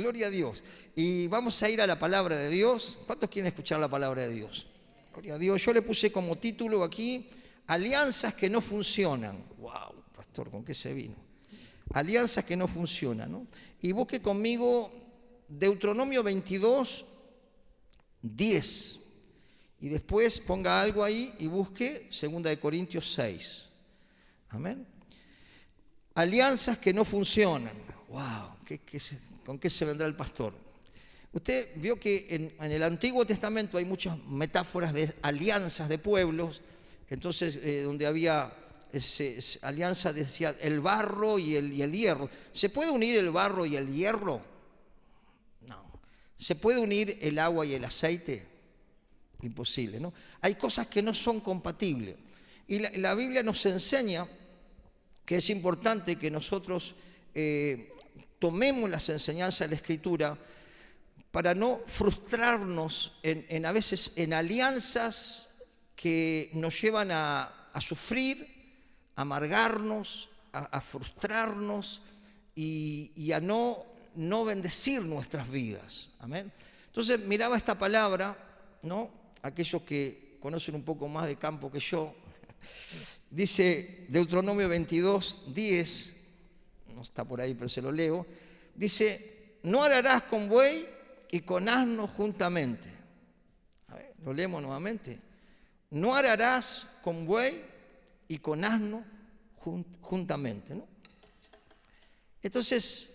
Gloria a Dios. Y vamos a ir a la palabra de Dios. ¿Cuántos quieren escuchar la palabra de Dios? Gloria a Dios. Yo le puse como título aquí, alianzas que no funcionan. ¡Wow! Pastor, ¿con qué se vino? Alianzas que no funcionan, ¿no? Y busque conmigo Deuteronomio 22, 10. Y después ponga algo ahí y busque 2 Corintios 6. Amén. Alianzas que no funcionan. ¡Wow! ¿Con qué se vendrá el pastor? Usted vio que en el Antiguo Testamento hay muchas metáforas de alianzas de pueblos. Entonces, donde había alianza, decía el barro y el hierro. ¿Se puede unir el barro y el hierro? No. ¿Se puede unir el agua y el aceite? Imposible, ¿no? Hay cosas que no son compatibles. Y la Biblia nos enseña que es importante que nosotros tomemos las enseñanzas de la Escritura para no frustrarnos a veces en alianzas que nos llevan a sufrir, a amargarnos, a frustrarnos y a no bendecir nuestras vidas. Amén. Entonces miraba esta palabra, ¿no? Aquellos que conocen un poco más de campo que yo, dice Deuteronomio 22, 10, no está por ahí pero se lo leo, dice, no ararás con buey y con asno juntamente. A ver, lo leemos nuevamente. No ararás con buey y con asno juntamente, ¿no? Entonces,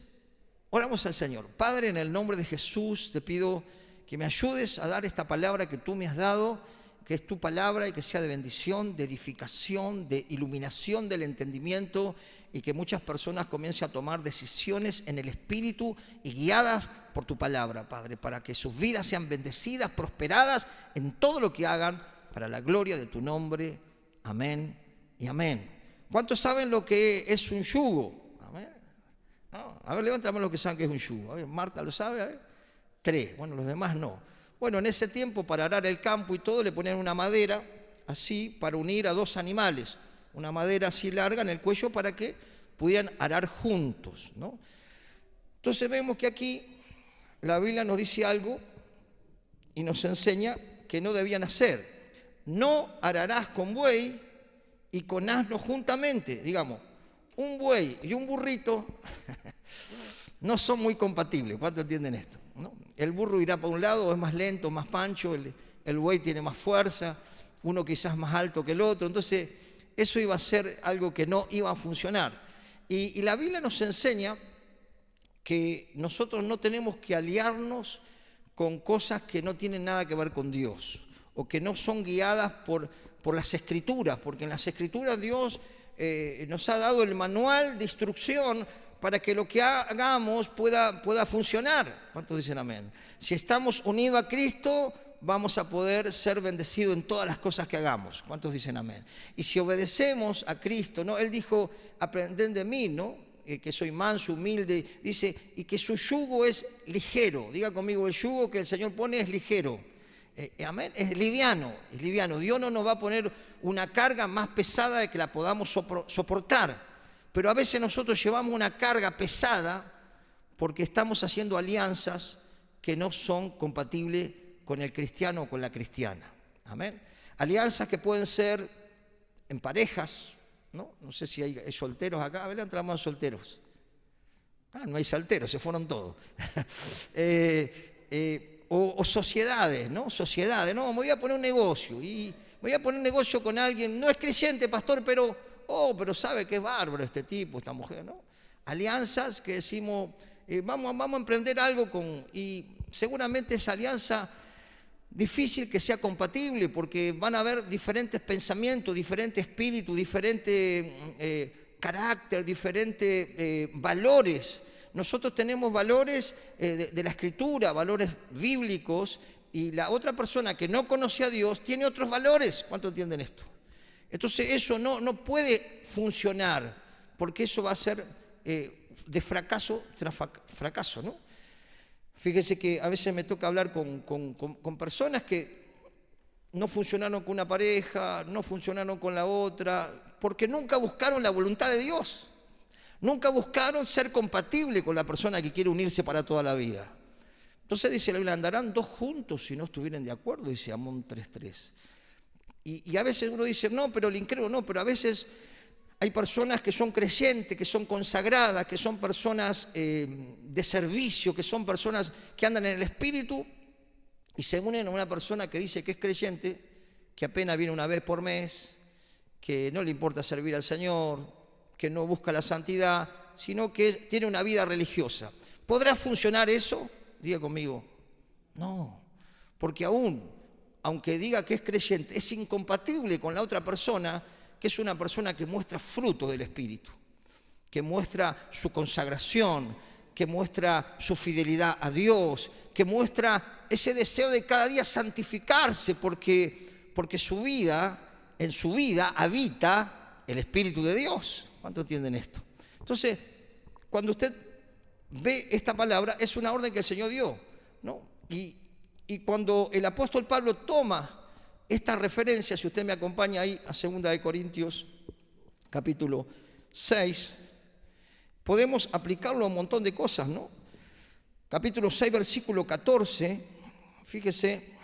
oramos al Señor. Padre, en el nombre de Jesús, te pido que me ayudes a dar esta palabra que tú me has dado, que es tu palabra y que sea de bendición, de edificación, de iluminación del entendimiento y que muchas personas comiencen a tomar decisiones en el Espíritu y guiadas por tu palabra, Padre, para que sus vidas sean bendecidas, prosperadas en todo lo que hagan para la gloria de tu nombre. Amén y amén. ¿Cuántos saben lo que es un yugo? Amén. No, a ver, levántame los que saben que es un yugo. A ver, Marta lo sabe, a ver. 3, bueno, los demás no. Bueno, en ese tiempo para arar el campo y todo le ponían una madera así para unir a dos animales, una madera así larga en el cuello para que pudieran arar juntos, ¿no? Entonces vemos que aquí la Biblia nos dice algo y nos enseña que no debían hacer. No ararás con buey y con asno juntamente. Digamos, un buey y un burrito no son muy compatibles. ¿Cuántos entienden esto? ¿No? El burro irá para un lado, es más lento, más pancho, el buey tiene más fuerza, uno quizás más alto que el otro. Entonces, eso iba a ser algo que no iba a funcionar. Y la Biblia nos enseña que nosotros no tenemos que aliarnos con cosas que no tienen nada que ver con Dios o que no son guiadas por las Escrituras, porque en las Escrituras Dios nos ha dado el manual de instrucción para que lo que hagamos pueda funcionar. ¿Cuántos dicen amén? Si estamos unidos a Cristo, vamos a poder ser bendecidos en todas las cosas que hagamos. ¿Cuántos dicen amén? Y si obedecemos a Cristo, ¿no? Él dijo, aprended de mí, ¿no? Que soy manso, humilde, dice, y que su yugo es ligero. Diga conmigo, el yugo que el Señor pone es ligero. Amén, es liviano, es liviano. Dios no nos va a poner una carga más pesada de que la podamos soportar. Pero a veces nosotros llevamos una carga pesada porque estamos haciendo alianzas que no son compatibles con el cristiano o con la cristiana. Amén. Alianzas que pueden ser en parejas, ¿no? No sé si hay solteros acá. A ver, entramos solteros. No hay solteros, se fueron todos. O sociedades, ¿no? Sociedades, no, me voy a poner un negocio y me voy a poner un negocio con alguien, no es creyente, pastor, pero sabe que es bárbaro este tipo, esta mujer, ¿no? Alianzas que decimos, vamos a emprender algo y seguramente esa alianza difícil que sea compatible porque van a haber diferentes pensamientos, diferente espíritu, diferente carácter, diferentes valores. Nosotros tenemos valores de la Escritura, valores bíblicos, y la otra persona que no conoce a Dios tiene otros valores. ¿Cuántos entienden esto? Entonces eso no puede funcionar, porque eso va a ser de fracaso tras fracaso, ¿no? Fíjese que a veces me toca hablar con personas que no funcionaron con una pareja, no funcionaron con la otra, porque nunca buscaron la voluntad de Dios. Nunca buscaron ser compatible con la persona que quiere unirse para toda la vida. Entonces dice la Biblia, andarán dos juntos si no estuvieran de acuerdo, dice Amón 3:3. Y a veces uno dice, no, pero el incrédulo no, pero a veces hay personas que son creyentes, que son consagradas, que son personas de servicio, que son personas que andan en el Espíritu y se unen a una persona que dice que es creyente, que apenas viene una vez por mes, que no le importa servir al Señor, que no busca la santidad, sino que tiene una vida religiosa. ¿Podrá funcionar eso? Diga conmigo, no, porque aunque diga que es creyente, es incompatible con la otra persona, que es una persona que muestra fruto del Espíritu, que muestra su consagración, que muestra su fidelidad a Dios, que muestra ese deseo de cada día santificarse, porque en su vida habita el Espíritu de Dios. ¿Cuánto entienden esto? Entonces, cuando usted ve esta palabra, es una orden que el Señor dio, ¿no? Y cuando el apóstol Pablo toma esta referencia, si usted me acompaña ahí a 2 Corintios, capítulo 6, podemos aplicarlo a un montón de cosas, ¿no? Capítulo 6, versículo 14, fíjese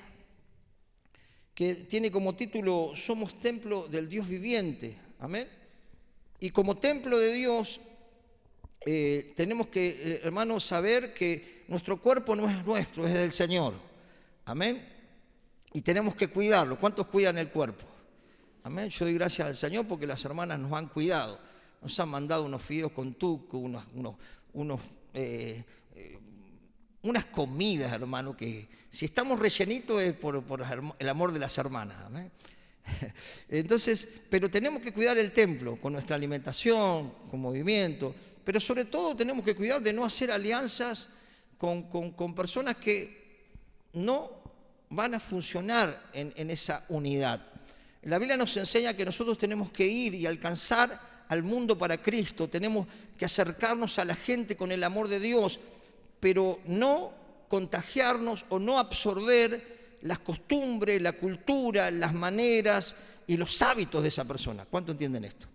que tiene como título, somos templo del Dios viviente, amén. Y como templo de Dios, tenemos que, hermanos, saber que nuestro cuerpo no es nuestro, es del Señor, amén. Y tenemos que cuidarlo. ¿Cuántos cuidan el cuerpo? Amén. Yo doy gracias al Señor porque las hermanas nos han cuidado. Nos han mandado unos fideos con tuco, unas comidas, hermano, que si estamos rellenitos es por el amor de las hermanas. Amén. Entonces, pero tenemos que cuidar el templo con nuestra alimentación, con movimiento, pero sobre todo tenemos que cuidar de no hacer alianzas con personas que no van a funcionar en esa unidad. La Biblia nos enseña que nosotros tenemos que ir y alcanzar al mundo para Cristo, tenemos que acercarnos a la gente con el amor de Dios, pero no contagiarnos o no absorber las costumbres, la cultura, las maneras y los hábitos de esa persona. ¿Cuánto entienden esto?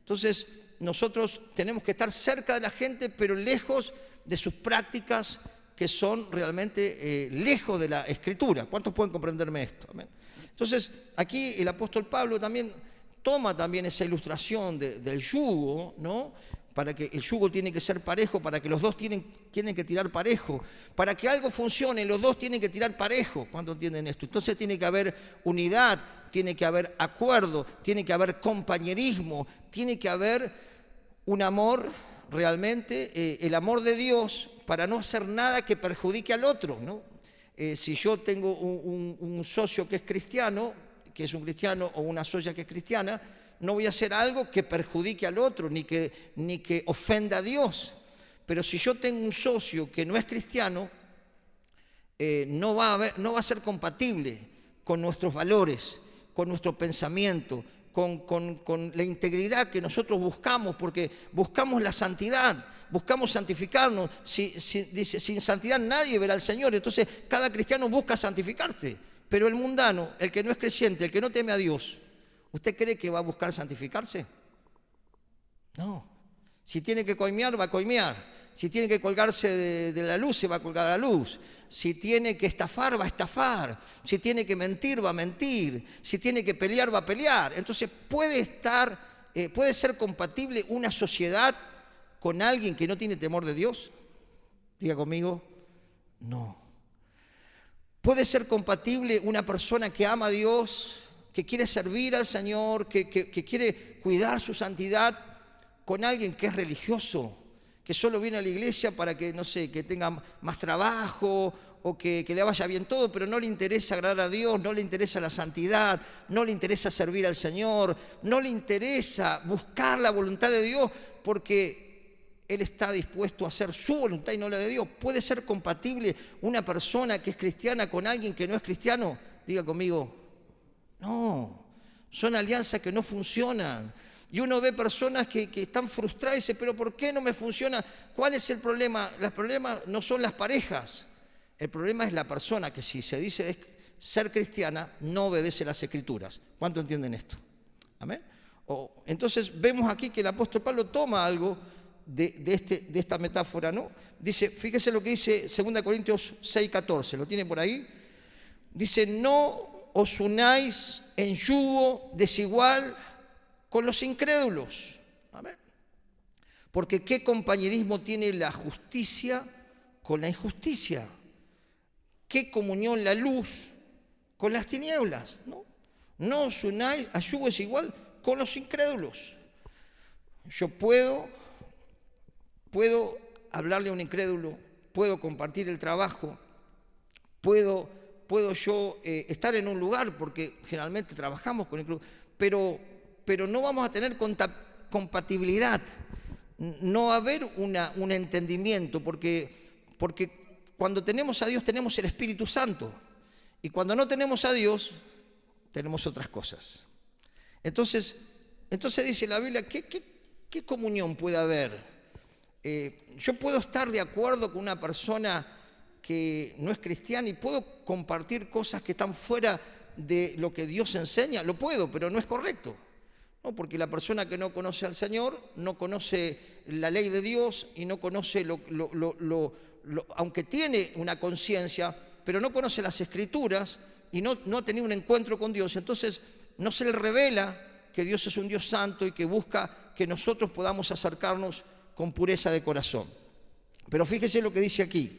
Entonces, nosotros tenemos que estar cerca de la gente, pero lejos de sus prácticas que son realmente lejos de la Escritura. ¿Cuántos pueden comprenderme esto? ¿Amén? Entonces, aquí el apóstol Pablo también toma también esa ilustración del yugo, ¿no? Para que el yugo tiene que ser parejo, para que los dos tienen que tirar parejo. Para que algo funcione, los dos tienen que tirar parejo. ¿Cuántos entienden esto? Entonces tiene que haber unidad, tiene que haber acuerdo, tiene que haber compañerismo, tiene que haber un amor realmente, el amor de Dios, para no hacer nada que perjudique al otro, ¿no? Si yo tengo un socio que es cristiano, o una socia que es cristiana, no voy a hacer algo que perjudique al otro, ni que ofenda a Dios. Pero si yo tengo un socio que no es cristiano, no va a ser compatible con nuestros valores, con nuestro pensamiento, con la integridad que nosotros buscamos, porque buscamos la santidad, buscamos santificarnos. Dice, sin santidad nadie verá al Señor. Entonces cada cristiano busca santificarse, pero el mundano, el que no es creyente, el que no teme a Dios, ¿usted cree que va a buscar santificarse? No. Si tiene que coimear, va a coimear. Si tiene que colgarse de la luz, se va a colgar a la luz. Si tiene que estafar, va a estafar. Si tiene que mentir, va a mentir. Si tiene que pelear, va a pelear. Entonces puede ser compatible una sociedad con alguien que no tiene temor de Dios. Diga conmigo, no. Puede ser compatible una persona que ama a Dios, que quiere servir al Señor, que quiere cuidar su santidad, con alguien que es religioso, que solo viene a la iglesia para que, no sé, que tenga más trabajo o que le vaya bien todo, pero no le interesa agradar a Dios, no le interesa la santidad, no le interesa servir al Señor, no le interesa buscar la voluntad de Dios, porque Él está dispuesto a hacer su voluntad y no la de Dios. ¿Puede ser compatible una persona que es cristiana con alguien que no es cristiano? Diga conmigo, no, son alianzas que no funcionan. Y uno ve personas que están frustradas y dice, pero ¿por qué no me funciona? ¿Cuál es el problema? El problema no son las parejas. El problema es la persona que si se dice ser cristiana no obedece las Escrituras. ¿Cuánto entienden esto? ¿Amén? Entonces vemos aquí que el apóstol Pablo toma algo de esta metáfora, ¿no? Dice, fíjese lo que dice 2 Corintios 6:14, ¿lo tiene por ahí? Dice, no os unáis en yugo desigual con los incrédulos. Amén. Porque ¿qué compañerismo tiene la justicia con la injusticia? ¿Qué comunión la luz con las tinieblas? No os unáis a yugo desigual con los incrédulos. Yo puedo hablarle a un incrédulo, puedo compartir el trabajo, puedo yo estar en un lugar, porque generalmente trabajamos con incrédulos, pero no vamos a tener compatibilidad, no va a haber un entendimiento, porque cuando tenemos a Dios tenemos el Espíritu Santo, y cuando no tenemos a Dios tenemos otras cosas. Entonces dice la Biblia, ¿qué comunión puede haber? Yo puedo estar de acuerdo con una persona que no es cristiana y puedo compartir cosas que están fuera de lo que Dios enseña, lo puedo, pero no es correcto. No, porque la persona que no conoce al Señor no conoce la ley de Dios y no conoce aunque tiene una conciencia, pero no conoce las Escrituras y no ha tenido un encuentro con Dios. Entonces no se le revela que Dios es un Dios santo y que busca que nosotros podamos acercarnos con pureza de corazón. Pero fíjese lo que dice aquí.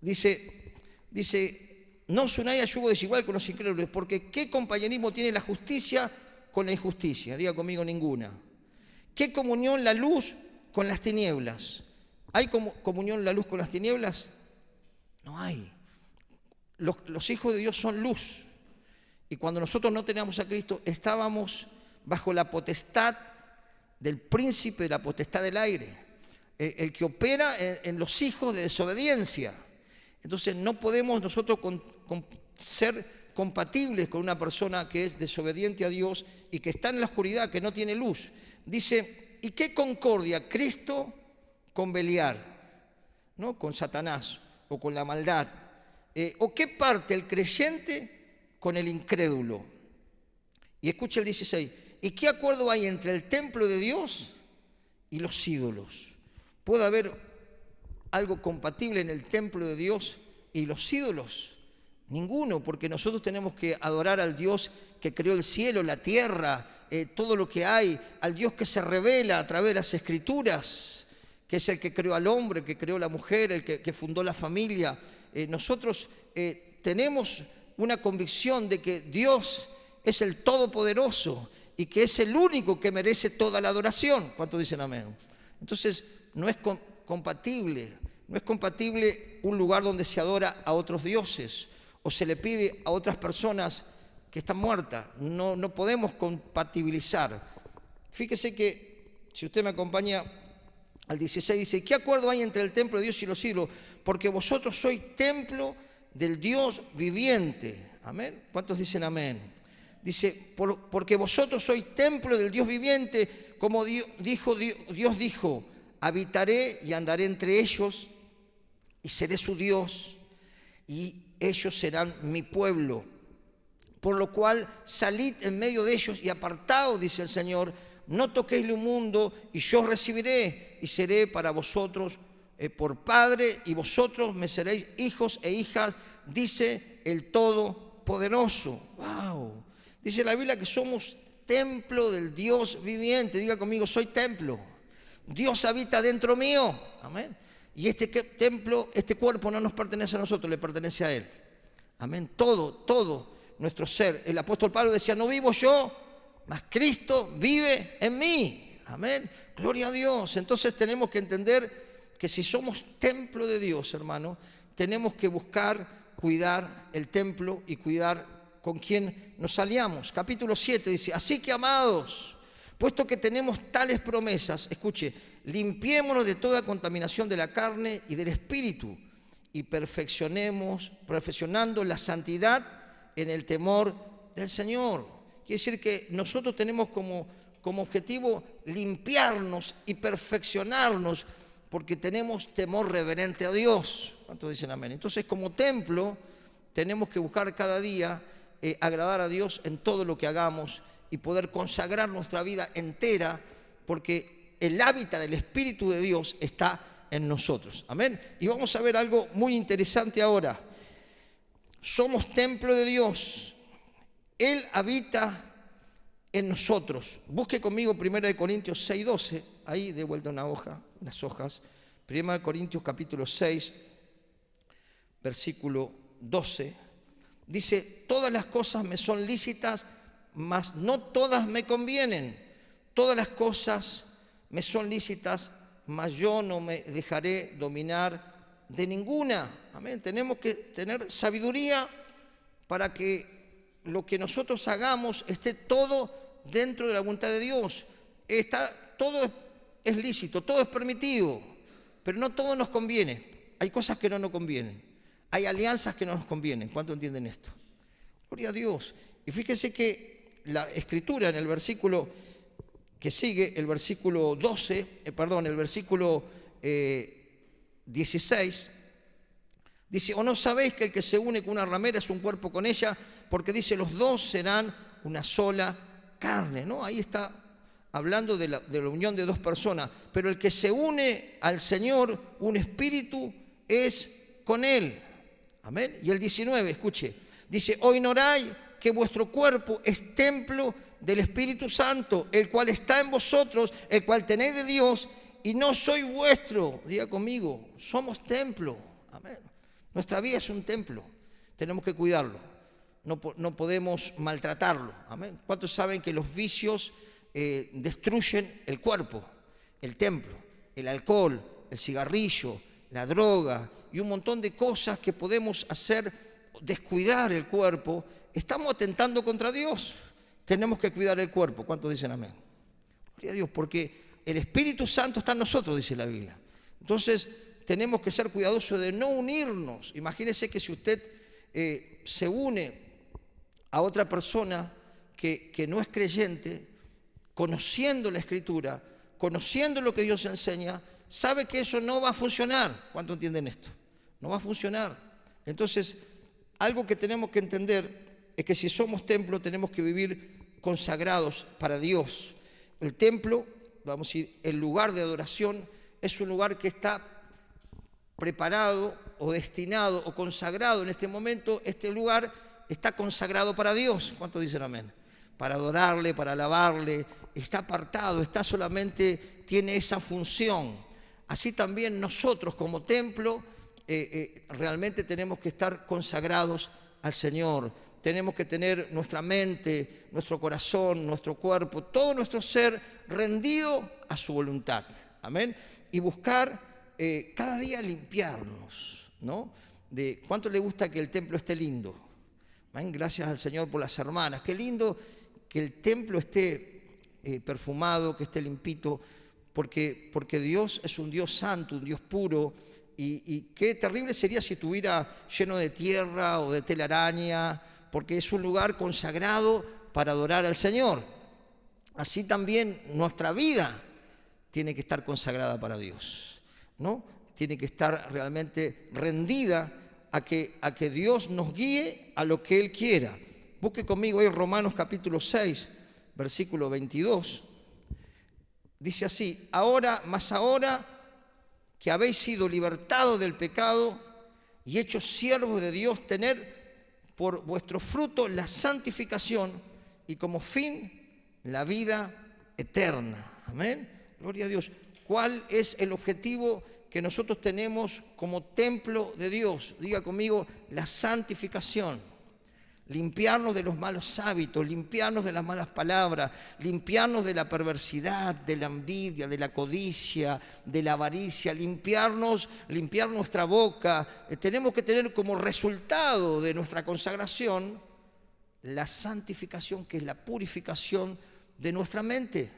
Dice, no os unáis a yugo desigual con los incrédulos, porque ¿qué compañerismo tiene la justicia con la injusticia? Diga conmigo, ninguna. ¿Qué comunión la luz con las tinieblas? ¿Hay comunión la luz con las tinieblas? No hay. Los hijos de Dios son luz. Y cuando nosotros no teníamos a Cristo, estábamos bajo la potestad del príncipe de la potestad del aire, el que opera en los hijos de desobediencia. Entonces no podemos nosotros ser compatibles con una persona que es desobediente a Dios y que está en la oscuridad, que no tiene luz. Dice, ¿y qué concordia Cristo con Beliar, ¿no? Con Satanás o con la maldad? ¿O qué parte el creyente con el incrédulo? Y escucha el 16. ¿Y qué acuerdo hay entre el templo de Dios y los ídolos? ¿Puede haber algo compatible en el templo de Dios y los ídolos? Ninguno, porque nosotros tenemos que adorar al Dios que creó el cielo, la tierra, todo lo que hay, al Dios que se revela a través de las Escrituras, que es el que creó al hombre, el que creó a la mujer, el que fundó la familia. Nosotros tenemos una convicción de que Dios es el Todopoderoso y que es el único que merece toda la adoración. ¿Cuántos dicen amén? Entonces, no es compatible un lugar donde se adora a otros dioses o se le pide a otras personas que están muertas. No podemos compatibilizar. Fíjese que, si usted me acompaña al 16, dice, ¿qué acuerdo hay entre el templo de Dios y los ídolos? Porque vosotros sois templo del Dios viviente. Amén. ¿Cuántos dicen amén? Dice, porque vosotros sois templo del Dios viviente, como Dios dijo, habitaré y andaré entre ellos y seré su Dios y ellos serán mi pueblo. Por lo cual salid en medio de ellos y apartaos, dice el Señor, no toquéis lo inmundo y yo os recibiré y seré para vosotros por Padre y vosotros me seréis hijos e hijas, dice el Todopoderoso. ¡Wow! Dice la Biblia que somos templo del Dios viviente. Diga conmigo, soy templo. Dios habita dentro mío. Amén. Y este templo, este cuerpo no nos pertenece a nosotros, le pertenece a Él. Amén. Todo nuestro ser. El apóstol Pablo decía, no vivo yo, mas Cristo vive en mí. Amén. Gloria a Dios. Entonces tenemos que entender que si somos templo de Dios, hermano, tenemos que buscar cuidar el templo y cuidar con quien nos aliamos. Capítulo 7 dice, así que amados, puesto que tenemos tales promesas, escuche, limpiémonos de toda contaminación de la carne y del espíritu y perfeccionando la santidad en el temor del Señor. Quiere decir que nosotros tenemos como objetivo limpiarnos y perfeccionarnos porque tenemos temor reverente a Dios. ¿Cuántos dicen amén? Entonces, como templo, tenemos que buscar cada día agradar a Dios en todo lo que hagamos y poder consagrar nuestra vida entera, porque el hábitat del Espíritu de Dios está en nosotros. Amén. Y vamos a ver algo muy interesante ahora. Somos templo de Dios. Él habita en nosotros. Busque conmigo 1 Corintios 6:12. Ahí de vuelta una hoja, unas hojas. 1 Corintios capítulo 6, versículo 12. Dice, todas las cosas me son lícitas, mas no todas me convienen. Todas las cosas me son lícitas, mas yo no me dejaré dominar de ninguna. Amén. Tenemos que tener sabiduría para que lo que nosotros hagamos esté todo dentro de la voluntad de Dios. Todo es lícito, todo es permitido, pero no todo nos conviene. Hay cosas que no nos convienen. Hay alianzas que no nos convienen. ¿Cuánto entienden esto? Gloria a Dios. Y fíjense que la Escritura en el versículo que sigue, el versículo 16, dice, ¿o no sabéis que el que se une con una ramera es un cuerpo con ella? Porque dice, los dos serán una sola carne, ¿no? Ahí está hablando de la unión de dos personas. Pero el que se une al Señor, un espíritu, es con Él. Amén. Y el 19, escuche, dice, ¿o ignoráis que vuestro cuerpo es templo del Espíritu Santo, el cual está en vosotros, el cual tenéis de Dios, y no soy vuestro? Diga conmigo, somos templo. Amén. Nuestra vida es un templo, tenemos que cuidarlo, no podemos maltratarlo. Amén. ¿Cuántos saben que los vicios destruyen el cuerpo, el templo? El alcohol, el cigarrillo, la droga y un montón de cosas que podemos hacer descuidar el cuerpo. Estamos atentando contra Dios. Tenemos que cuidar el cuerpo. ¿Cuántos dicen amén? Gloria a Dios, porque el Espíritu Santo está en nosotros, dice la Biblia. Entonces, tenemos que ser cuidadosos de no unirnos. Imagínese que si usted se une a otra persona que no es creyente, conociendo la Escritura, conociendo lo que Dios enseña, sabe que eso no va a funcionar. ¿Cuántos entienden esto? No va a funcionar. Entonces, algo que tenemos que entender es que si somos templo tenemos que vivir consagrados para Dios. El templo, vamos a decir, el lugar de adoración, es un lugar que está preparado o destinado o consagrado en este momento. Este lugar está consagrado para Dios. ¿Cuántos dicen amén? Para adorarle, para alabarle. Está apartado, tiene esa función. Así también nosotros como templo realmente tenemos que estar consagrados al Señor. Tenemos que tener nuestra mente, nuestro corazón, nuestro cuerpo, todo nuestro ser rendido a su voluntad. Amén. Y buscar cada día limpiarnos, ¿no? ¿Cuánto le gusta que el templo esté lindo? Amén. Gracias al Señor por las hermanas. Qué lindo que el templo esté perfumado, que esté limpito, porque Dios es un Dios santo, un Dios puro. Y qué terrible sería si estuviera lleno de tierra o de telaraña, porque es un lugar consagrado para adorar al Señor. Así también nuestra vida tiene que estar consagrada para Dios, ¿no? Tiene que estar realmente rendida a que Dios nos guíe a lo que Él quiera. Busque conmigo ahí Romanos capítulo 6, versículo 22. Dice así, ahora que habéis sido libertados del pecado y hechos siervos de Dios, tener por vuestro fruto la santificación y como fin la vida eterna. Amén. Gloria a Dios. ¿Cuál es el objetivo que nosotros tenemos como templo de Dios? Diga conmigo, la santificación. Limpiarnos de los malos hábitos, limpiarnos de las malas palabras, limpiarnos de la perversidad, de la envidia, de la codicia, de la avaricia, limpiar nuestra boca. Tenemos que tener como resultado de nuestra consagración la santificación, que es la purificación de nuestra mente.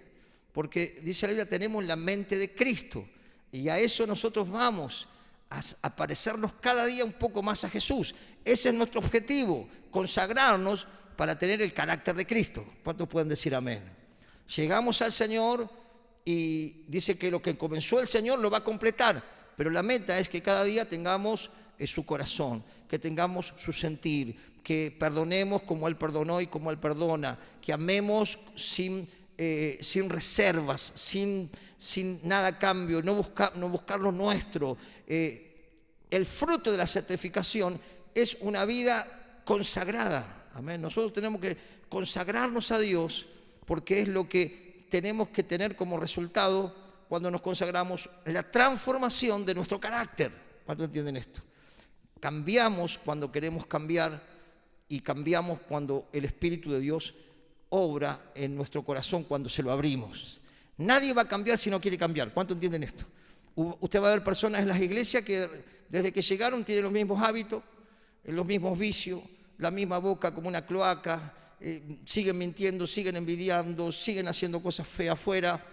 Porque dice la Biblia, tenemos la mente de Cristo y a eso nosotros vamos, a parecernos cada día un poco más a Jesús. Ese es nuestro objetivo, consagrarnos para tener el carácter de Cristo. ¿Cuántos pueden decir amén? Llegamos al Señor y dice que lo que comenzó el Señor lo va a completar, pero la meta es que cada día tengamos su corazón, que tengamos su sentir, que perdonemos como Él perdonó y como Él perdona, que amemos sin sin reservas, sin nada a cambio, no buscar lo nuestro. El fruto de la santificación es una vida consagrada. Amén. Nosotros tenemos que consagrarnos a Dios porque es lo que tenemos que tener como resultado cuando nos consagramos, la transformación de nuestro carácter. ¿Cuántos entienden esto? Cambiamos cuando queremos cambiar y cambiamos cuando el Espíritu de Dios obra en nuestro corazón cuando se lo abrimos. Nadie va a cambiar si no quiere cambiar. ¿Cuánto entienden esto? Usted va a ver personas en las iglesias que desde que llegaron tienen los mismos hábitos, los mismos vicios, la misma boca como una cloaca, siguen mintiendo, siguen envidiando, siguen haciendo cosas feas afuera,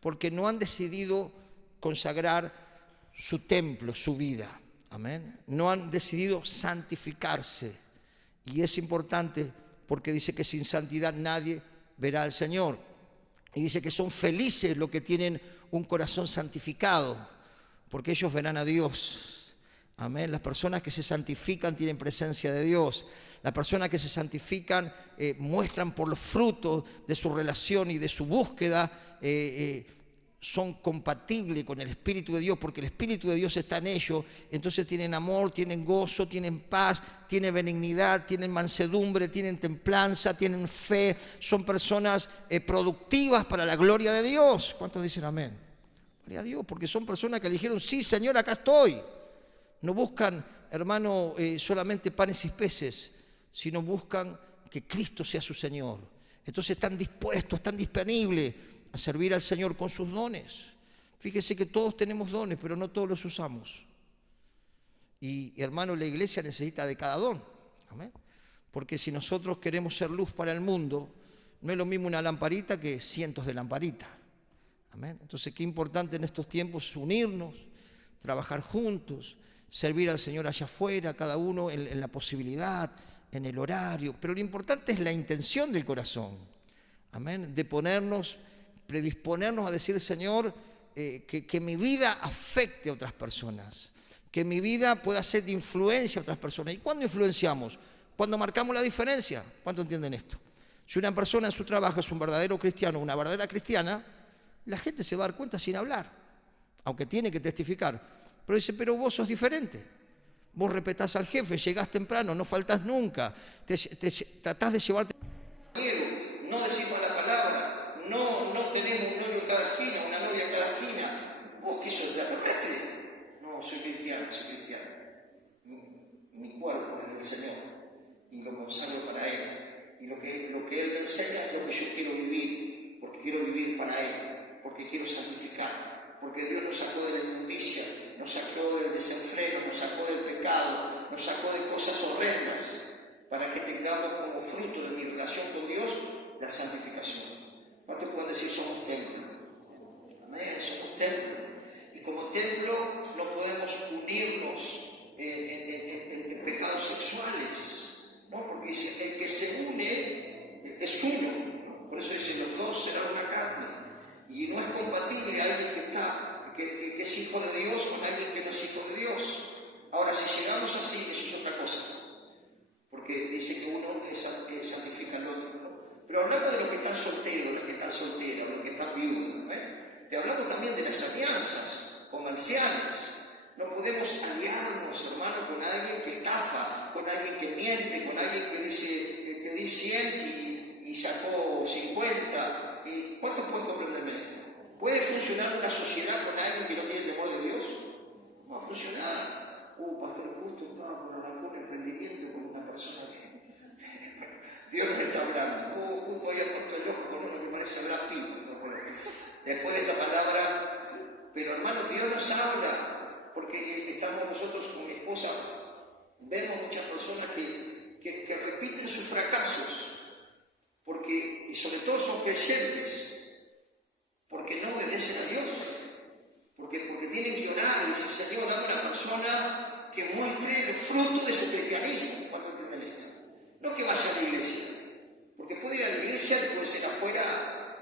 porque no han decidido consagrar su templo, su vida. Amén. No han decidido santificarse. Y es importante porque dice que sin santidad nadie verá al Señor. Y dice que son felices los que tienen un corazón santificado, porque ellos verán a Dios. Amén. Las personas que se santifican tienen presencia de Dios. Las personas que se santifican muestran por los frutos de su relación y de su búsqueda, son compatibles con el Espíritu de Dios, porque el Espíritu de Dios está en ellos. Entonces tienen amor, tienen gozo, tienen paz, tienen benignidad, tienen mansedumbre, tienen templanza, tienen fe. Son personas productivas para la gloria de Dios. ¿Cuántos dicen amén? Gloria a Dios, porque son personas que le dijeron, sí, Señor, acá estoy. No buscan, hermano, solamente panes y peces, sino buscan que Cristo sea su Señor. Entonces están dispuestos, están disponibles a servir al Señor con sus dones. Fíjese que todos tenemos dones, pero no todos los usamos. Y hermano, la iglesia necesita de cada don. Amén. Porque si nosotros queremos ser luz para el mundo, no es lo mismo una lamparita que cientos de lamparitas. Amén. Entonces, qué importante en estos tiempos es unirnos, trabajar juntos, servir al Señor allá afuera, cada uno en la posibilidad, en el horario. Pero lo importante es la intención del corazón. Amén. De predisponernos a decir, Señor, que mi vida afecte a otras personas, que mi vida pueda ser de influencia a otras personas. ¿Y cuándo influenciamos? Cuando marcamos la diferencia. ¿Cuánto entienden esto? Si una persona en su trabajo es un verdadero cristiano, una verdadera cristiana, la gente se va a dar cuenta sin hablar, aunque tiene que testificar. Pero dice, pero vos sos diferente. Vos respetás al jefe, llegás temprano, no faltás nunca, tratás de llevarte... No decís mala palabra, no tenemos un novio en cada esquina, una novia en cada esquina. ¿Vos qué sos, extraterrestre? No, soy cristiano. Mi cuerpo es del Señor y lo consagro para Él. Y lo que Él me enseña es lo que yo quiero vivir, porque quiero vivir para Él, porque quiero santificarme, porque Dios nos sacó de la inmundicia, nos sacó del desenfreno, nos sacó del pecado, nos sacó de cosas horrendas, para que tengamos como fruto de mi relación con Dios la santificación. ¿Cuántos pueden decir somos templo? Amén, somos templo. Y como templo no podemos unirnos en pecados sexuales, ¿no? Porque dice, el que se une es uno, ¿no? Por eso dice, los dos serán una carne. Y no es compatible alguien que es hijo de Dios con alguien que no es hijo de Dios. Ahora, si llegamos así, eso es otra cosa. Porque dice que uno santifica al otro, ¿no? Pero hablamos de los que están solteros, los que están solteras, los que están viudos, Te hablamos también de las alianzas comerciales. No podemos aliarnos, hermano, con alguien que estafa, con alguien que miente, con alguien que dice, te di 100 y sacó 50. ¿Cuántos pueden comprenderme esto? ¿Puede funcionar una sociedad con alguien que no tiene temor de Dios? No va a funcionar. Pastor, justo estaba con algún emprendimiento con una persona que Dios nos está hablando. Justo había puesto el ojo con uno que parece Brad Pitt. Después de esta palabra, pero hermano, Dios nos habla, porque estamos nosotros con mi esposa, vemos muchas personas que repiten sus fracasos, y sobre todo son creyentes, porque no obedecen a Dios, porque tienen que orar y decir, Señor, dame una persona que muestre el fruto de su cristianismo. ¿Cuánto entienden esto? No que vaya a la iglesia, porque puede ir a la iglesia y puede ser afuera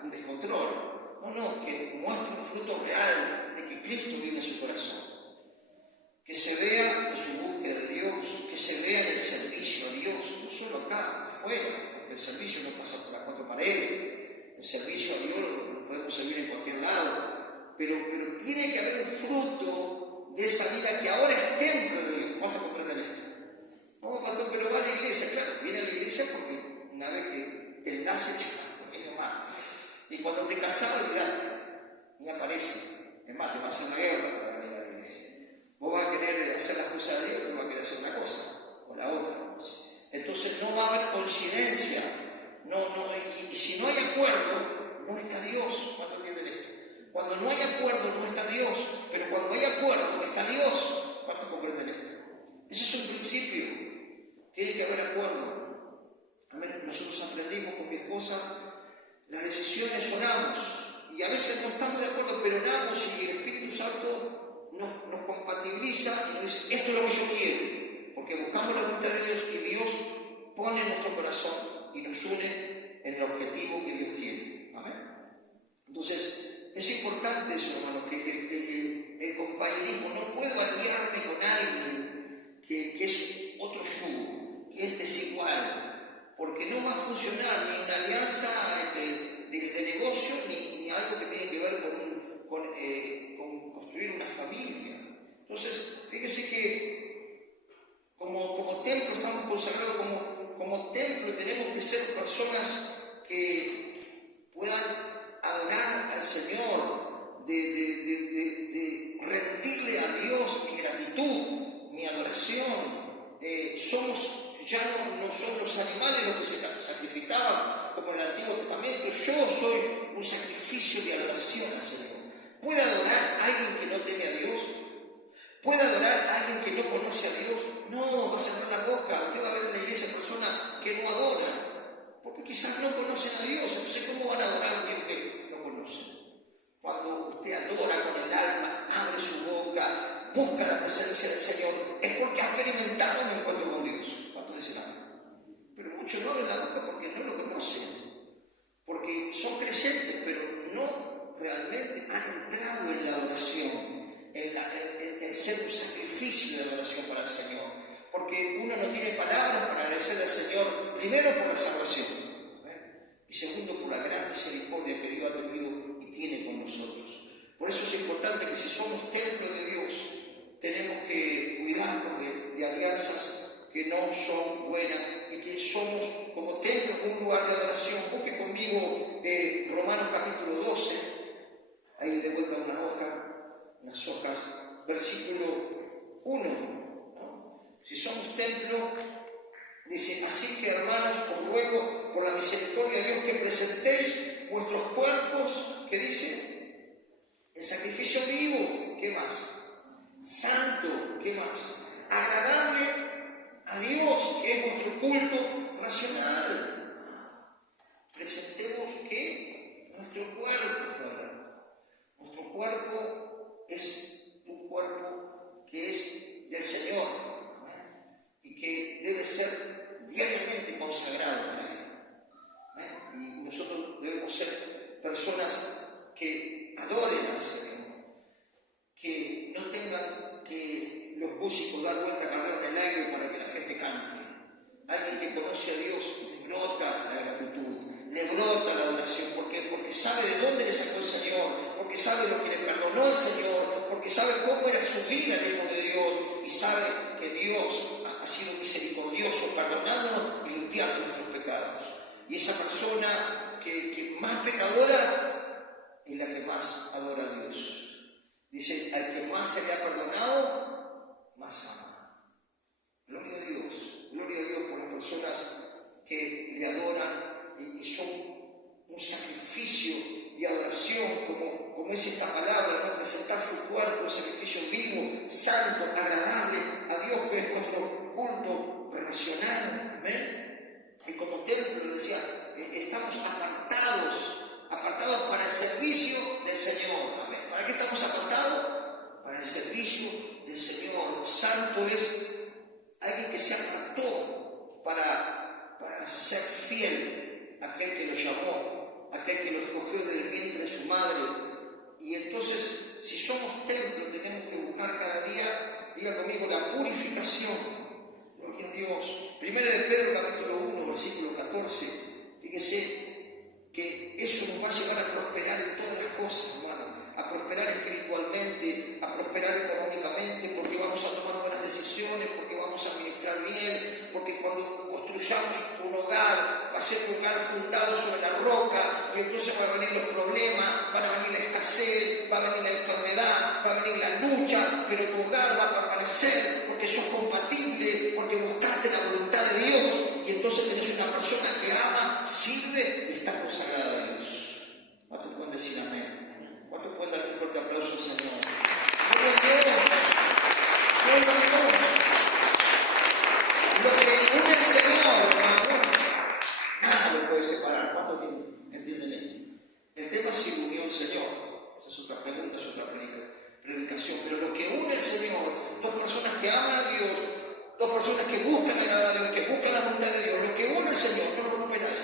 un descontrol. No, que muestre un fruto real de que Cristo vive en su corazón. Que se vea en su búsqueda de Dios, que se vea en el servicio a Dios, no solo acá, afuera, porque el servicio no pasa por las 4 paredes, el servicio porque buscamos la voluntad de Dios y Dios pone en nuestro corazón y nos une en el objetivo que Dios quiere. Amén. Entonces, es importante eso, hermano, que el compañerismo, no puedo aliarme con alguien que es otro yugo, que es desigual, porque no va a funcionar ni una alianza de negocio, ni algo que tiene que ver con construir una familia. Entonces, fíjese que como templo estamos consagrados, como templo tenemos que ser personas que puedan adorar al Señor, de rendirle a Dios mi gratitud, mi adoración. Ya no son los animales los que se sacrificaban como en el Antiguo Testamento. Yo soy un sacrificio de adoración al Señor. ¿Puede adorar a alguien que no teme a Dios? ¿Puede adorar a alguien que no conoce a Dios? No, va a cerrar la boca. Usted va a ver en la iglesia personas que no adoran, porque quizás no conocen a Dios. Entonces, ¿cómo van a adorar a un Dios que no conocen? Cuando usted adora con el alma, abre su boca, busca la presencia del Señor, es porque ha experimentado un encuentro con Dios. ¿Cuántos dicen amén? Pero muchos no abren la boca porque no lo conocen, porque son creyentes, pero no realmente han entrado en la adoración, en ser un sacrificio de adoración para el Señor. Porque uno no tiene palabras para agradecerle al Señor, primero por la salvación, y segundo por la gran misericordia que Dios ha tenido y tiene con nosotros. Por eso es importante que si somos templo de Dios, tenemos que cuidarnos de alianzas que no son buenas y que somos como templo, un lugar de adoración. Busque conmigo Romanos capítulo 12, ahí de vuelta unas hojas, versículo 1. Si somos templo, dice: así que, hermanos, os ruego por la misericordia de Dios que presentéis vuestros cuerpos, ¿qué dice? En sacrificio vivo, ¿qué más? Santo, ¿qué más? Agradable a Dios, que es vuestro culto racional. Presentemos, ¿qué? Nuestro cuerpo, está hablando. Nuestro cuerpo es un cuerpo que es del Señor, y que debe ser diariamente consagrado para Él. Y nosotros debemos ser personas que adoren al Señor, que no tengan que los músicos dar vuelta cabrón en el aire para que la gente cante. Alguien que conoce a Dios le brota la gratitud, le brota la adoración. ¿Por qué? Porque sabe de dónde le sacó el Señor, porque sabe lo que le perdonó el Señor, porque sabe cómo era su vida lejos de Dios, y sabe que Dios ha sido misericordioso, perdonándonos y limpiando nuestros pecados. Y esa persona que más pecadora es la que más adora a Dios. Dice: al que más se le ha perdonado, más ama. Gloria a Dios por las personas que le adoran y son un sacrificio de adoración, como es esta palabra, ¿no? Presentar su cuerpo en sacrificio vivo, santo, agradable a Dios, que es nuestro culto relacional. Amén. Y como templo, le decía, estamos apartados para el servicio del Señor. Amén. ¿Para qué estamos apartados? Para el servicio del Señor. Santo es alguien que se apartó para ser fiel a aquel que lo llamó, aquel que lo escogió desde el vientre de su madre. Y entonces, si somos templo, tenemos que buscar cada día, diga conmigo, la purificación. Gloria a Dios. Primera de Pedro capítulo 1, versículo 14. Fíjese que eso nos va a llevar a prosperar en todas las cosas, hermano. A prosperar espiritualmente, a prosperar económicamente, porque vamos a tomar buenas decisiones, porque vamos a administrar bien, porque cuando construyamos un hogar, va a ser un hogar fundado sobre la roca, y entonces van a venir los problemas, van a venir la escasez, va a venir la enfermedad, va a venir la lucha, pero tu hogar va a permanecer porque sos compatible, porque buscaste la voluntad de Dios, y entonces tenés una persona que ama, sirve y está consagrada a Dios. ¿Cuántos pueden decir amén? ¿Cuántos pueden darle un fuerte aplauso al Señor? ¡Gloria a Dios! ¡Gloria a Dios! Lo que une el Señor, hermano, nada lo puede separar. ¿Cuántos entienden esto? El tema es si unió el Señor. Esa es otra pregunta, es otra predicación. Pero lo que une el Señor, dos personas que personas que buscan agradar a Dios, que buscan la voluntad de Dios. Lo que une el Señor no lo rompe nadie.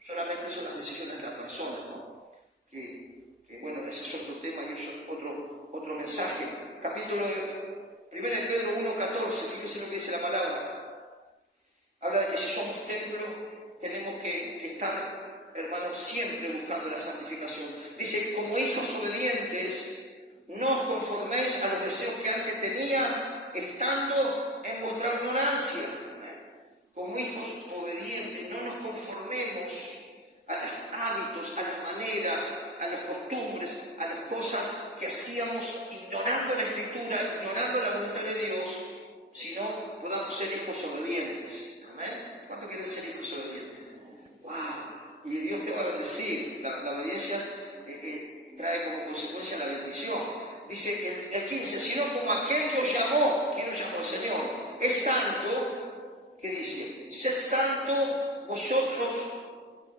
Solamente son las decisiones de la persona, ¿no? Que bueno, ese es otro tema y es otro mensaje. Capítulo 1 de Pedro 1:14, fíjense lo que dice la palabra. Habla de que si somos templo, tenemos que estar, hermanos, siempre buscando la santificación. Dice, como hijos obedientes, no os conforméis a los deseos que antes tenía, estando en vuestra ignorancia. Como hijos obedientes, no nos conformemos a los hábitos, a las maneras, a las costumbres, a las cosas que hacíamos ignorando la Escritura, ignorando la voluntad de Dios, sino podamos ser hijos obedientes. Amén. ¿Cuánto quieren ser hijos obedientes? ¡Wow! Y Dios te va a bendecir. La obediencia trae como consecuencia la bendición. Dice el 15, sino como aquel que os llamó, ¿quién os llamó? El Señor, es santo. ¿Qué dice? Sed santo vosotros,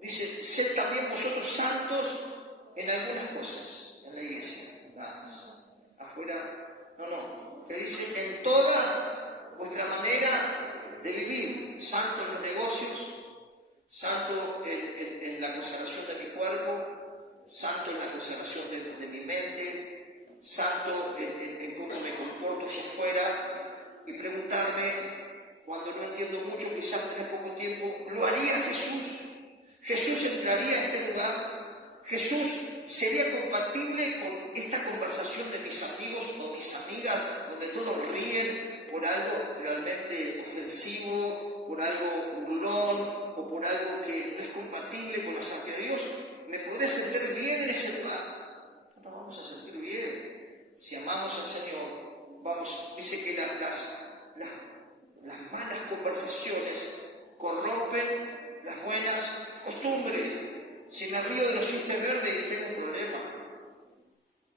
dice, sed también vosotros santos en algunas cosas, en la iglesia, nada más. Afuera, no. ¿Qué dice? En toda vuestra manera de vivir, santo en los negocios, santo en la consagración de mi cuerpo, santo en la consagración de mi mente, santo en cómo me comporto hacia afuera, y preguntarme, cuando no entiendo mucho, quizás en poco tiempo, ¿lo haría Jesús? ¿Jesús entraría a este lugar? ¿Jesús sería compatible con esta conversación de mis amigos o mis amigas, donde todos ríen por algo realmente ofensivo, por algo burlón o por algo que no es compatible con la santidad de Dios? ¿Me podré sentir bien en ese lugar? No nos vamos a sentir bien. Si amamos al Señor, dice que las malas conversaciones corrompen las buenas costumbres. Si me río de los chistes verdes, tengo un problema.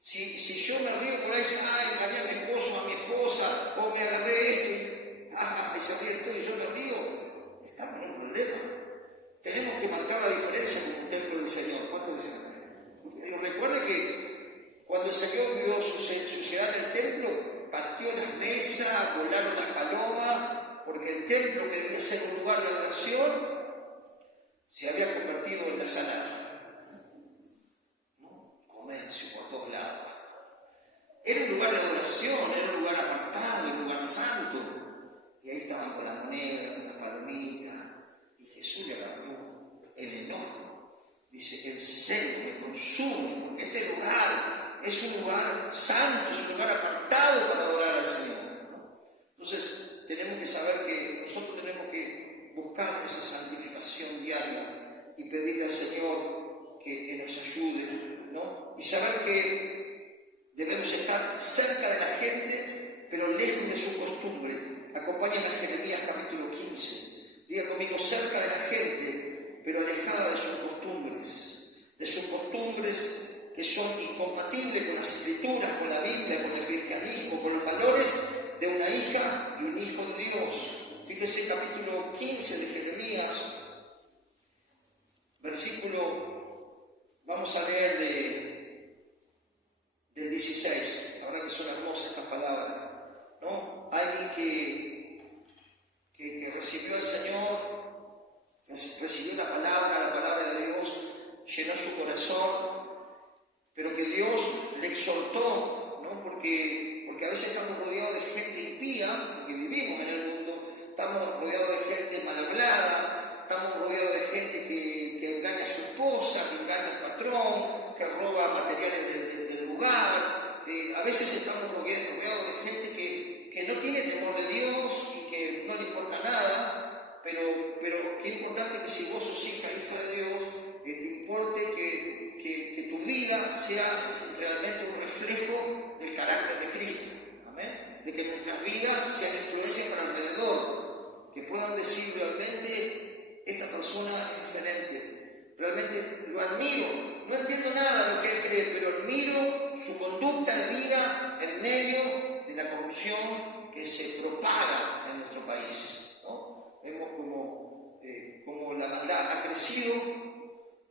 Si yo me río por ahí, ay, gané a mi esposo, a mi esposa, o me agarré esto, y se ríe todo y yo me río, estamos en un problema. Tenemos que marcar la diferencia con un templo del Señor. ¿Cuánto dicen amén? Recuerde que cuando el Señor vio suceder en el templo, pateó las mesas, volaron las palomas, porque el templo, que debía ser un lugar de adoración, se había convertido en la sala, ¿no? Comercio por todos lados. Era un lugar de adoración, era un lugar apartado, un lugar santo. Y ahí estaban con la moneda, con la palomita, y Jesús le agarró el enojo. Dice, el celo me consume, porque este lugar es un lugar santo, es un lugar apartado para adorar al Señor, ¿no? Entonces, tenemos que saber que nosotros tenemos que buscar esa santificación diaria y pedirle al Señor que nos ayude, ¿no? Y saber que debemos estar cerca de la gente, pero lejos de su costumbre. Acompáñenme a Jeremías capítulo 15. Diga conmigo, cerca de la gente, pero alejada de sus costumbres que son incompatibles con las Escrituras, con la Biblia, con el cristianismo, con los valores de una hija y un hijo de Dios. Fíjese capítulo 15 de Jeremías, versículo, vamos a leer del 16. La verdad que son hermosas estas palabras, ¿no? Alguien que recibió al Señor, recibió la palabra de Dios, llenó su corazón, pero que Dios le exhortó, ¿no? Porque a veces estamos rodeados de gente impía, que vivimos en el mundo, estamos rodeados de gente mal hablada, estamos rodeados de gente que engaña a su esposa, que engaña al patrón, que roba materiales del lugar. A veces estamos rodeados de gente que no tiene temor de Dios y que no le importa nada, pero qué importante que si vos sos hija de Dios, que te importe que tu vida sea realmente un reflejo del carácter de Cristo. Amén. De que nuestras vidas sean influencia para alrededor, que puedan decir realmente esta persona es diferente, realmente lo admiro, no entiendo nada de lo que él cree, pero admiro su conducta de vida en medio de la corrupción que se propaga en nuestro país, ¿no? Vemos como la maldad ha crecido,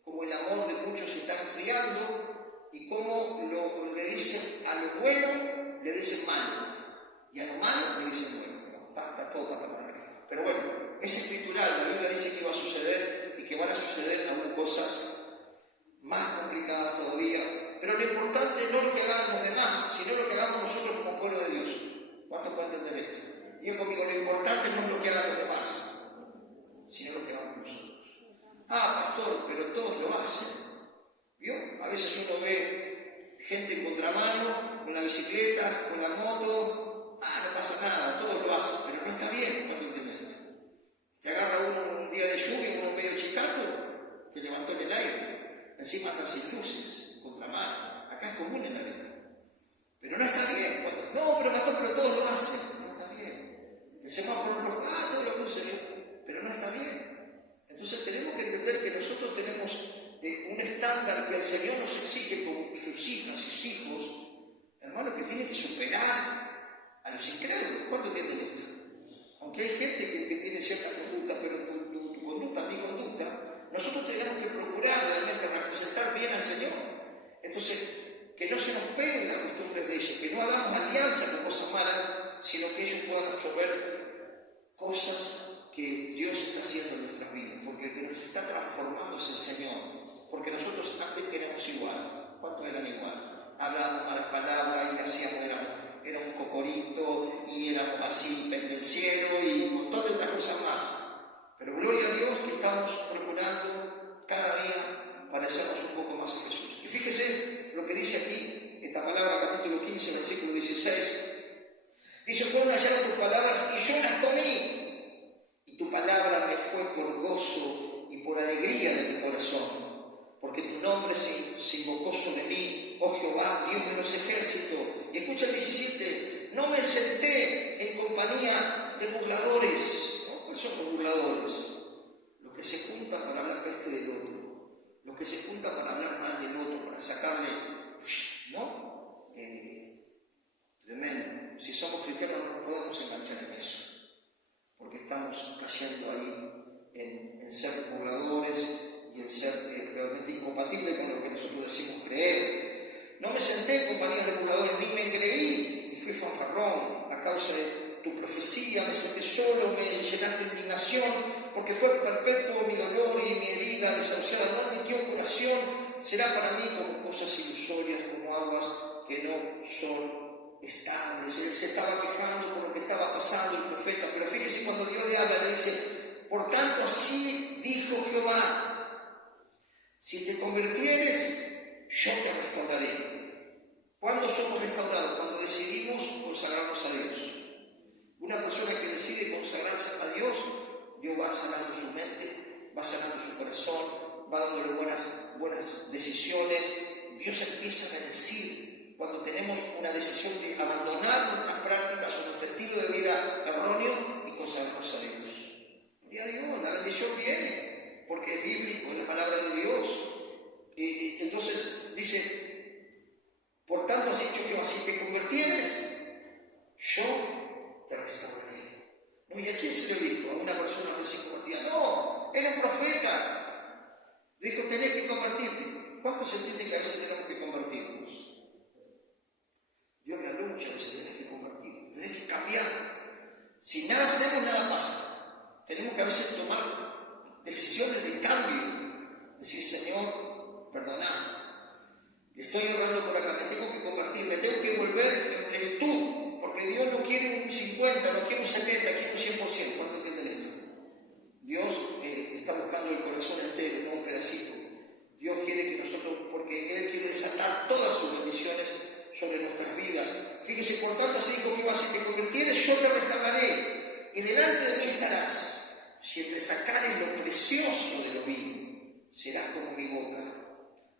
como el amor de muchos se está enfriando y como le dicen a lo bueno, le dicen malo, y a lo malo le dicen bueno, ¿no? Está todo patas hace, pero no está bien. ¿Cuánto entienden esto? Te agarra uno un día de lluvia, uno medio chicato, te levantó en el aire, encima anda sin luces, contramano. Acá es común en la arena. Pero no está bien. No, pero pastor, pero todos lo hacen. No está bien. El semáforo rojo, todos lo crucen, pero no está bien. Entonces tenemos que entender que nosotros tenemos un estándar que el Señor nos exige con sus hijas, sus hijos, hermanos, que tienen que superar a los incrédulos. ¿Cuánto entienden esto? Aunque hay gente que tiene cierta conducta, pero tu conducta, mi conducta, nosotros tenemos que procurar realmente representar bien al Señor. Entonces, que no se nos peguen las costumbres de ellos, que no hagamos alianza con cosas malas, sino que ellos puedan absorber cosas que Dios está haciendo en nuestras vidas, porque el que nos está transformando es el Señor, porque nosotros antes éramos igual. ¿Cuántos eran igual? Hablábamos a las palabras y hacíamos, éramos cocorito y éramos así pendencieros y un montón de otras cosas más. Pero gloria a Dios que estamos procurando cada día parecernos un poco más a Jesús. Y fíjese lo que dice aquí, esta palabra, capítulo 15, versículo 16. Dice: fueron halladas tus palabras y yo las comí, y tu palabra me fue por gozo y por alegría de mi corazón, porque tu nombre se invocó sobre mí, oh Jehová, Dios de los ejércitos. Y escucha el 17: no me senté en compañía de burladores. ¿No? ¿Cuáles son los burladores? Los que se juntan para hablar peste del otro, los que se juntan para hablar mal del otro, para sacarle, ¿no? Tremendo. Si somos cristianos no nos podemos enganchar en eso, porque estamos cayendo ahí en ser burladores y en ser realmente incompatibles con lo que nosotros decimos creer. No me senté en compañías de burladores, ni me creí, y fui fanfarrón a causa de tu profecía. Me senté solo, me llenaste de indignación, porque fue perpetuo mi dolor y mi herida desahuciada no admitió curación. Será para mí como cosas ilusorias, como aguas que no son estables. Él se estaba quejando por lo que estaba pasando el profeta, pero fíjese cuando Dios le habla, le dice: por tanto así dijo Jehová, si te convirtieres, yo te restauraré. ¿Cuándo somos restaurados? Cuando decidimos consagrarnos a Dios. Una persona que decide consagrarse a Dios, Dios va sanando su mente, va sanando su corazón, va dándole buenas decisiones. Dios empieza a bendecir. Cuando tenemos una decisión de abandonar nuestras prácticas o nuestro estilo de vida erróneo y consagrarnos a Dios. Gloria a Dios, la bendición viene, porque es bíblico, es la palabra de Dios. Entonces dice: por tanto, así dicho Jehová, si te convirtieres, yo te restauraré. No, ¿y a quién se lo dijo? ¿A una persona recién convertida? No, era un profeta. Dijo: tenés que convertirte. ¿Cuántos entienden que a veces tenemos que convertirnos? Dios me habló muchas veces: tenés que convertirte, tenés que cambiar. Si nada hacemos, nada pasa. Tenemos que a veces tomar decisiones de cambio. Decir: Señor, perdoná. Estoy errando por acá, me tengo que convertir, me tengo que volver en plenitud, porque Dios no quiere un 50, no quiere un 70, quiere un 100%. ¿Cuánto entienden esto? Dios está buscando el corazón entero, no un pedacito. Dios quiere que nosotros, porque Él quiere desatar todas sus bendiciones sobre nuestras vidas. Fíjese, por tanto, así dijo Jehová: si te convirtieres, yo te restauraré, y delante de mí estarás. Si entresacares lo precioso de lo vil, serás como mi boca.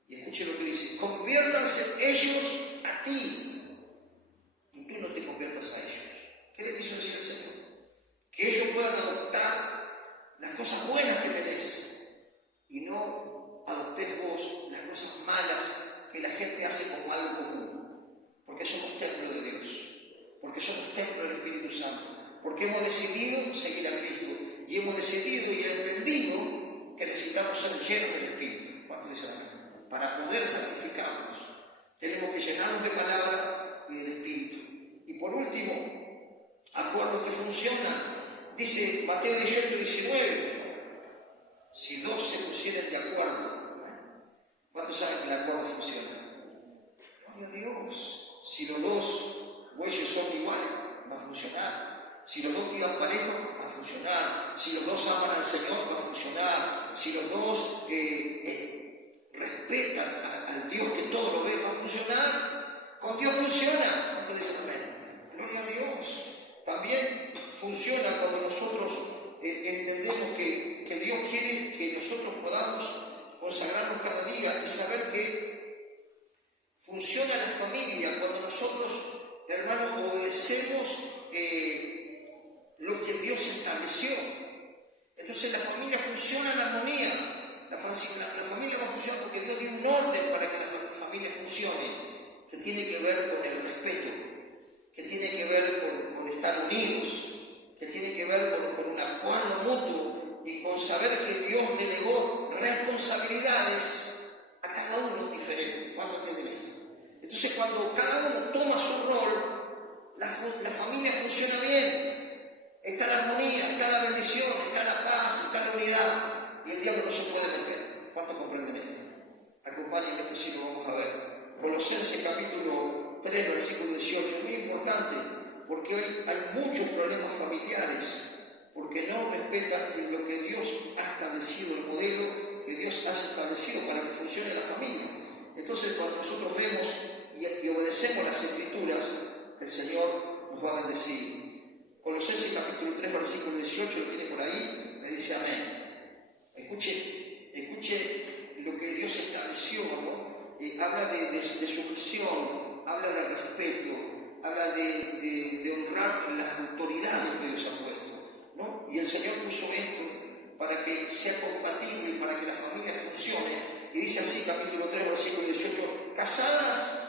Y escuche lo que dice: conviértanse ellos a ti, y tú no te conviertas a ellos. ¿Qué le quiso decir el Señor? Que ellos puedan adoptar las cosas buenas que tenés, y no adoptés vos las cosas malas que la gente hace como algo común. Porque somos templo de Dios, porque somos templo del Espíritu Santo, porque hemos decidido seguir a Cristo, y hemos decidido y entendido que necesitamos ser llenos del Espíritu. ¿Cuánto dicen amén? Para poder santificarnos, tenemos que llenarnos de palabra y del Espíritu. Y por último, acuerdos que funcionan. Dice Mateo 18, 19: si dos se pusieran de acuerdo, ¿cuántos saben que el acuerdo funciona? Gloria a Dios. Si los dos bueyes son iguales, va a funcionar. Si los dos tiran parejo, va a funcionar. Si los dos aman al Señor, va a funcionar. Si los dos respetan al Dios que todo lo ve, va a funcionar. Con Dios funciona. ¿Cuántos dicen amén? Gloria a Dios. También funciona cuando nosotros entendemos que Dios quiere que nosotros podamos consagrarnos cada día y saber que funciona la familia cuando nosotros, hermanos, obedecemos lo que Dios estableció. Entonces la familia funciona en armonía. La familia va a funcionar porque Dios dio un orden para que la familia funcione, que tiene que ver con el respeto, que tiene que ver con estar unidos, que tiene que ver con un acuerdo mutuo y con saber que Dios delegó responsabilidades a cada uno diferente. ¿Cuánto entienden esto? Entonces, cuando cada uno toma su rol, la familia funciona bien. Está la armonía, está la bendición, está la paz, está la unidad. Y el diablo no se puede meter. ¿Cuánto comprenden esto? Acompáñenme, esto sí lo vamos a ver. Colosenses capítulo 3, versículo 18. Es muy importante porque hoy hay muchos problemas familiares porque no respetan lo que Dios ha establecido, el modelo que Dios ha establecido para que funcione la familia. Entonces, cuando nosotros vemos y obedecemos las Escrituras, el Señor nos va a bendecir. Colosenses capítulo 3, versículo 18, lo tiene por ahí, me dice amén. Escuche lo que Dios estableció, ¿no? Habla de sujeción, habla de respeto, habla de honrar las autoridades que Dios ha puesto, ¿no? Y el Señor puso esto para que sea compatible y para que la familia funcione. Y dice así, capítulo 3, versículo 18, casadas,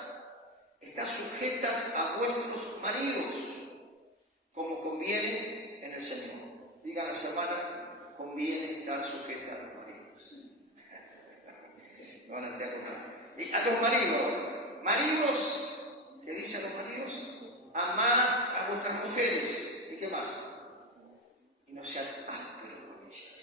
están sujetas a vuestros maridos, como conviene en el Señor. Digan las hermanas, conviene estar sujeta a los maridos. No van a tirar con nada. Y a los maridos ahora. Maridos, ¿qué dicen los maridos? Amad a vuestras mujeres. ¿Y qué más? Y no sean ásperos con ellas.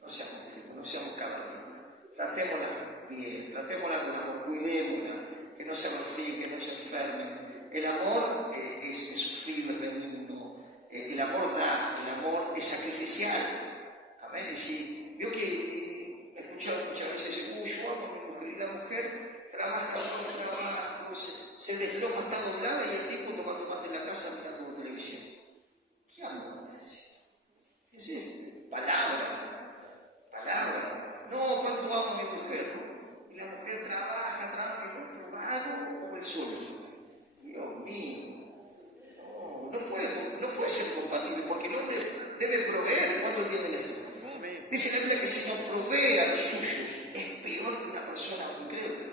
No seamos ásperos, no seamos cavernícolas. Tratémoslas bien, tratémoslas con amor, cuidémoslas, que no se resfríen, que no se enfermen. El amor es sufrido, es benigno. El amor da, el amor es sacrificial. Amén. Y si veo que he escuchado muchas veces, yo amo a mi mujer, y la mujer trabaja, se desploma, está doblada y el tipo tomando mate en la casa mirando televisión. ¿Qué amor me dice? Dice, palabra. No, cuánto amo a mi mujer, ¿no? Y la mujer trabaja, y no trabaja como el sol. Dios mío. No puede ser compatible, porque el hombre debe proveer. ¿Cuánto entienden esto? Dice la Biblia que si no provee a los suyos, es peor que una persona incrédula.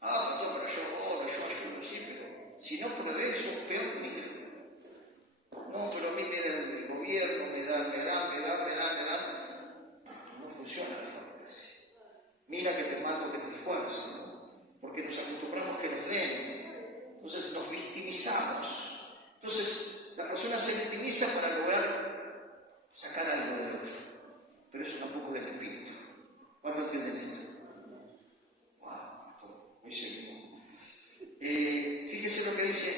Pero yo oro, yo ayudo, sí, pero si no provee, sos peor que un incrédulo. No, pero a mí me da el gobierno, me dan. No funciona la familia así. Mira que te mando que te esfuerces, ¿no? Porque nos acostumbramos que nos den. Entonces nos victimizamos. Entonces la persona se victimiza para lograr sacar algo del otro. Pero eso tampoco es del espíritu. ¿Cuándo entienden esto? Wow, muy serio. Fíjese lo que dice: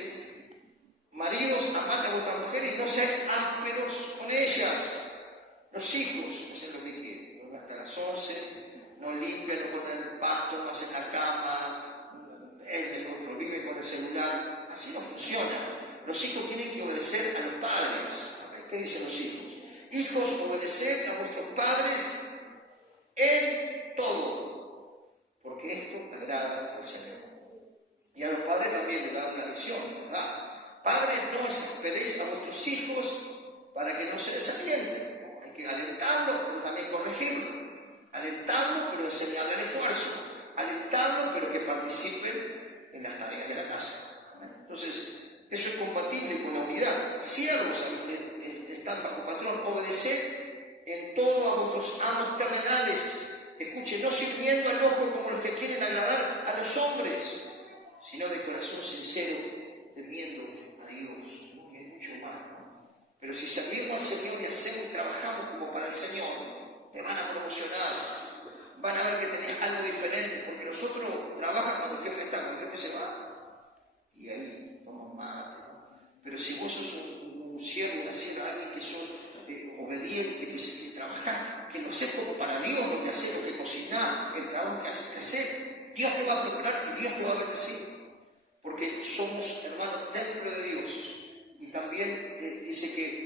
maridos, amad a vuestras mujeres y no sean ásperos con ellas. Los hijos hacen lo que quieren, ¿no? Hasta las 11, no limpian, no ponen el pasto, no hacen la cama, el vive con el celular. Así no funciona. Los hijos tienen que obedecer a los padres. ¿Qué dicen los hijos? Hijos, obedeced a vuestros padres en todo, porque esto agrada al Señor. Y a los padres también les da una lección, ¿verdad? Padres, no esperéis a vuestros hijos para que no se desalienten. Hay que alentarlos, pero también corregirlos. Alentarlos, pero enseñarles el esfuerzo. Alentarlos, pero que participen en las tareas de la casa. Entonces, eso es compatible con la unidad. Siervos a los que están bajo patrón, obedeced en todo a vuestros amos terrenales. Escuchen, no sirviendo al ojo como los que quieren agradar a los hombres, sino de corazón sincero, temiendo a Dios. Y es mucho más, ¿no? Pero si servimos al Señor y hacemos y trabajamos como para el Señor, te van a promocionar. Van a ver que tenés algo diferente, porque nosotros trabajamos cuando el jefe está, cuando el jefe se va, y ahí tomamos mate, ¿no? Pero si vos sos un siervo, una sierva, alguien que sos obediente, que trabajás, que lo haces como para Dios, lo que haces, lo que cocinás, el trabajo que haces, Dios te va a preparar y Dios te va a bendecir. Porque somos, hermanos, templo de Dios. Y también dice que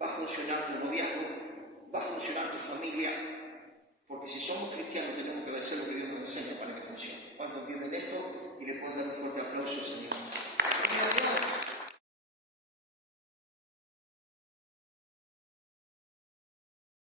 va a funcionar tu noviazgo, va a funcionar tu familia, porque si somos cristianos tenemos que vencer